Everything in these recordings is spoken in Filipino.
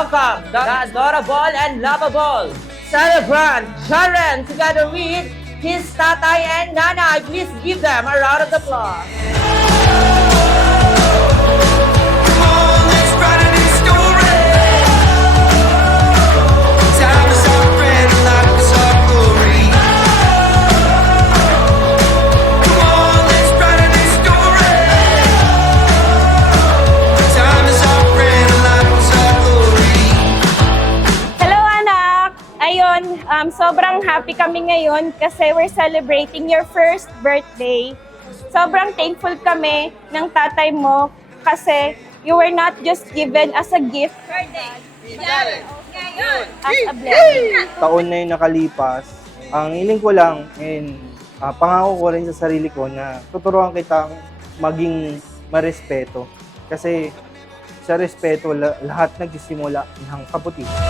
welcome the adorable and lovable celebrant Jaren together with his tatay and nanay. Please give them a round of applause. Sobrang happy kami ngayon kasi we're celebrating your first birthday. Sobrang thankful kami ng tatay mo kasi you were not just given as a gift, as a blessing. Taon na yung nakalipas, ang hiling ko lang and pangako ko rin sa sarili ko na tuturuan kitang maging marespeto. Kasi sa respeto, lahat nagsisimula ng kabutihan.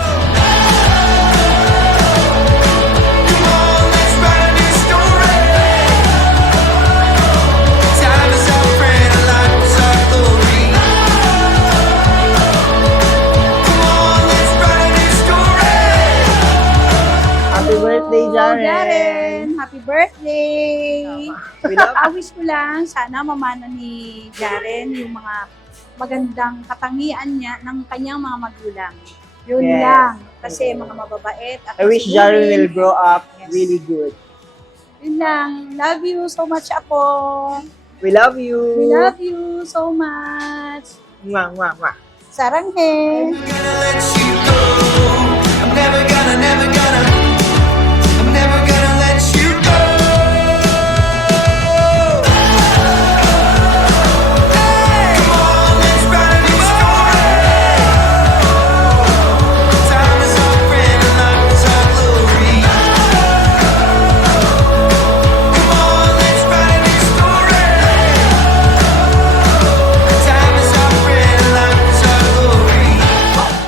Happy birthday, Jaren! Jaren! Happy birthday! I wish ko lang, sana mamana ni Jaren yung mga magandang katangian niya ng kanyang mga magulang. Yun Yes. lang. Kasi mga mababait. At I wish masunurin. Jaren will grow up Yes. really good. Yun lang. Love you so much, Apo. We love you! We love you so much. Mwah, mwah, mwah. Saranghe!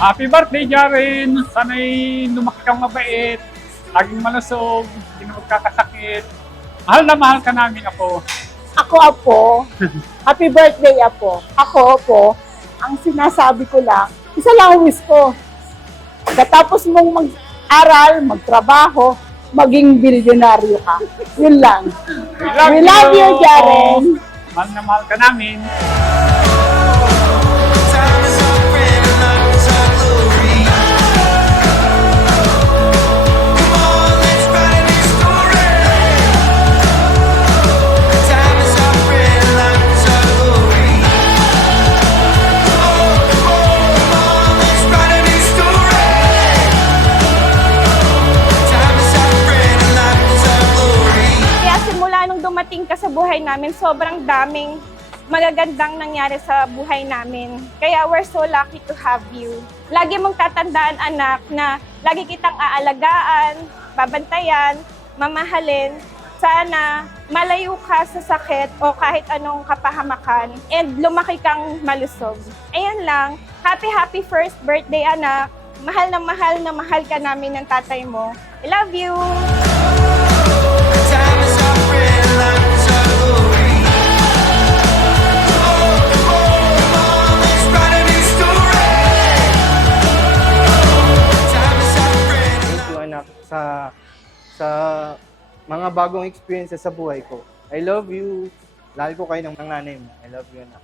Happy birthday, Jaren! Sana'y lumaki kang mabait, laging malusog, hindi na magkakasakit. Mahal na mahal ka namin, Apo. Ako, Apo. Happy birthday, Apo. Ako, Apo, ang sinasabi ko lang, isa lang ang wish ko. Katapos mong mag-aral, magtrabaho, maging bilyonaryo ka. Yun lang. We love you, Jaren. Mahal na mahal ka namin. Kaya simula nung dumating ka sa buhay namin, sobrang daming magagandang nangyari sa buhay namin. Kaya we're so lucky to have you. Lagi mong tatandaan, anak, na lagi kitang aalagaan, babantayan, mamahalin. Sana malayo ka sa sakit o kahit anong kapahamakan and lumaki kang malusog. Ayun lang. Happy first birthday, anak. Mahal na mahal ka namin ng tatay mo. I love you! Thank you, anak, sa mga bagong experiences sa buhay ko. I love you. Lalo ko kayo ng nanay mo. I love you, anak.